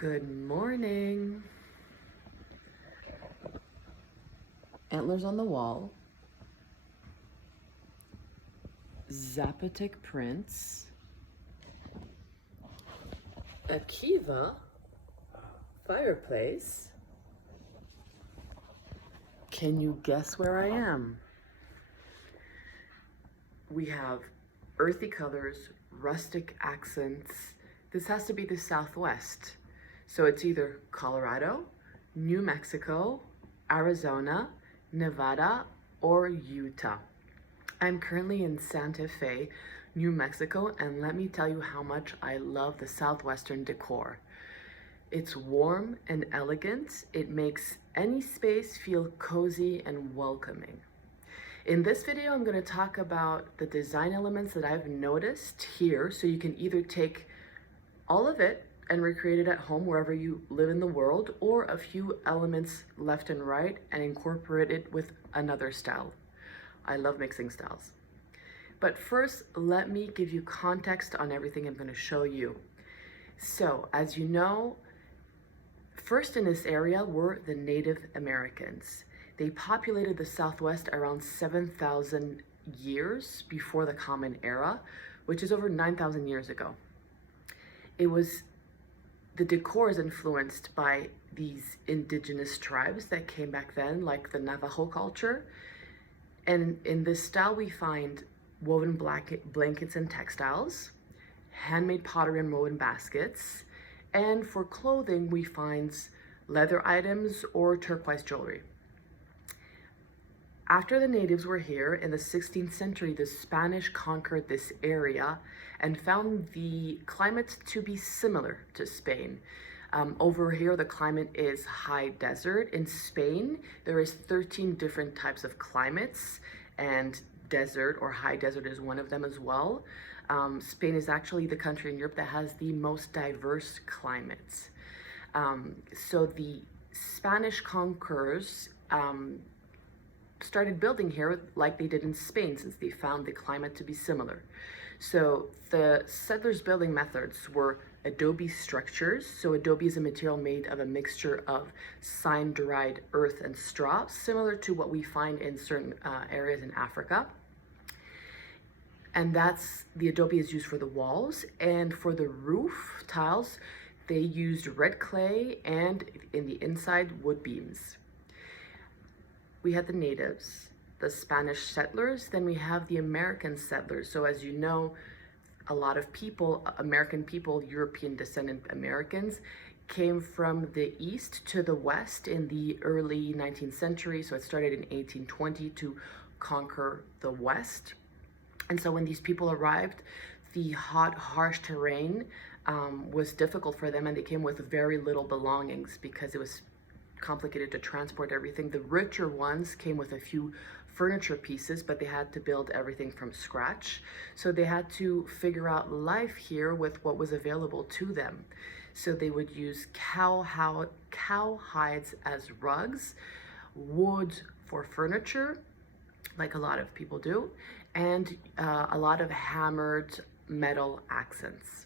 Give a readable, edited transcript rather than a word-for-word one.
Good morning. Antlers on the wall. Zapotek prints. A kiva fireplace. Can you guess where I am? We have earthy colors, rustic accents. This has to be the Southwest. So it's either Colorado, New Mexico, Arizona, Nevada, or Utah. I'm currently in Santa Fe, New Mexico, and let me tell you how much I love the Southwestern decor. It's warm and elegant. It makes any space feel cozy and welcoming. In this video, I'm going to talk about the design elements that I've noticed here, so you can either take all of it and recreate it at home wherever you live in the world, or a few elements left and right and incorporate it with another style. I love mixing styles. But first, let me give you context on everything I'm going to show you. So, as you know, first in this area were the Native Americans. They populated the Southwest around 7,000 years before the Common Era, which is over 9,000 years ago. The decor is influenced by these indigenous tribes that came back then, like the Navajo culture. And in this style, we find woven blankets and textiles, handmade pottery and woven baskets, and for clothing, we find leather items or turquoise jewelry. After the natives were here in the 16th century, the Spanish conquered this area and found the climate to be similar to Spain. Over here, the climate is high desert. In Spain, there is 13 different types of climates, and desert or high desert is one of them as well. Spain is actually the country in Europe that has the most diverse climates. So the Spanish conquerors started building here like they did in Spain, since they found the climate to be similar. So the settlers' building methods were adobe structures. So adobe is a material made of a mixture of sun-dried earth and straw, similar to what we find in certain areas in Africa. And the adobe is used for the walls, and for the roof tiles, they used red clay, and in the inside, wood beams. We had the natives, the Spanish settlers, then we have the American settlers. So as you know, a lot of people, American people, European descendant Americans, came from the east to the west in the early 19th century. So it started in 1820 to conquer the west. And so when these people arrived, the hot, harsh terrain was difficult for them, and they came with very little belongings because it was complicated to transport everything. The richer ones came with a few furniture pieces, but they had to build everything from scratch. So they had to figure out life here with what was available to them. So they would use cow hides as rugs, wood for furniture, like a lot of people do, and a lot of hammered metal accents.